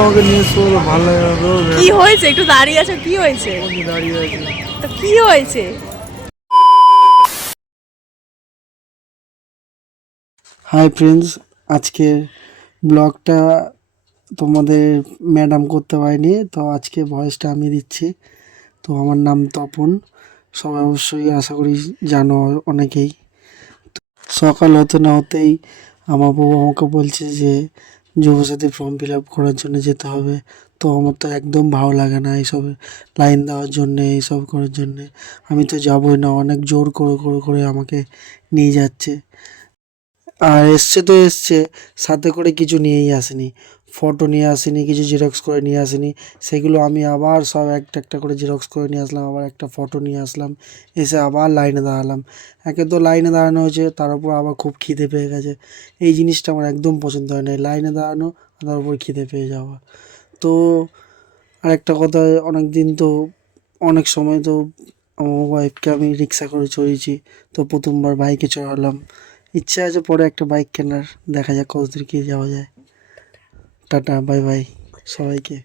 আমাকে নিয়ে শোলো ভালো লাগে। কি হয়েছে? একটু দাঁড়িয়ে আছো, কি হয়েছে? দাঁড়িয়ে আছে। তো কি হয়েছে? হাই ফ্রেন্ডস, আজকে ব্লগটা তোমাদের ম্যাডাম করতে পারিনি, তো আজকে ভয়েসটা আমি দিচ্ছি। তো আমার নাম তপন, সবাই অবশ্যই আশা করি জানো অনেকেই। সকাল হতে না হতেই আমার বউ আমাকে বলছে যে যুবসাথী ফর্ম ফিল আপ করার জন্য যেতে হবে। তো আমার তো একদম ভালো লাগে না এইসব লাইন দেওয়ার জন্যে, এইসব করার জন্যে। আমি তো যাবোই না, অনেক জোর করে করে করে আমাকে নিয়ে যাচ্ছে। আর এসছে তো এসছে, সাথে করে কিছু নিয়েই আসেনি। ফটো নিয়ে আসেনি, কিছু জেরক্স করে নিয়ে আসেনি। সেগুলো আমি আবার সব একটা একটা করে জেরক্স করে নিয়ে আসলাম, আবার একটা ফটো নিয়ে আসলাম। এসে আবার লাইনে দাঁড়ালাম। একে তো লাইনে দাঁড়ানো হয়েছে, তার উপর আবার খুব খিদে পেয়ে গেছে। এই জিনিসটা আমার একদম পছন্দ হয় না, এই লাইনে দাঁড়ানো আর তার উপর খিদে পেয়ে যাওয়া। তো আরেকটা কথা, অনেক দিন তো অনেক সময় তো আমার ওয়াইফকে আমি রিক্সা করে চড়িয়েছি। তো প্রথমবার বাইকে চড়ালাম। ইচ্ছা আছে পরে একটা বাইক কেনার, দেখা যাক কতদূর কি যাওয়া যায়। টাটা, বাই বাই সবাইকে।